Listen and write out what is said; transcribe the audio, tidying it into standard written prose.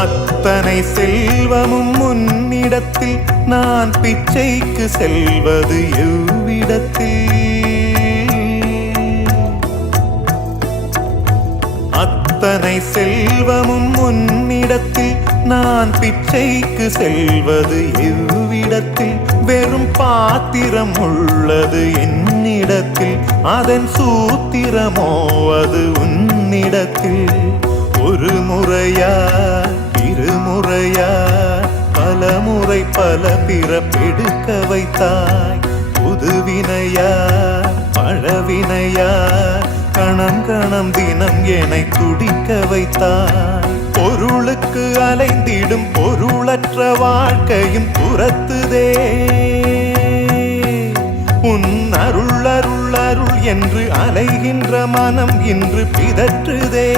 அத்தனை செல்வமும் உன்னிடத்தில் நான் பிச்சைக்கு செல்வது எவ்விடத்தில்? அத்தனை செல்வமும் உன்னிடத்தில் நான் பிச்சைக்கு செல்வது எவ்விடத்தில்? வெறும் பாத்திரம் உள்ளது என்னிடத்தில், அதன் சூத்திரமோ அது உன்னிடத்தில். ஒரு முறையா இருமுறையா பல முறை பல பிறப்பெடுக்க வைத்தாய். புதுவினையா பழவினையா கணம் கணம் தினம் என்னை துடிக்க வைத்தாய். பொருளுக்கு அலைந்திடும் பொருளற்ற வாழ்க்கையும் துரத்துதே. உன் அருள் அருள் அருள் என்று அலைகின்ற மனம் இன்று பிதற்றுதே.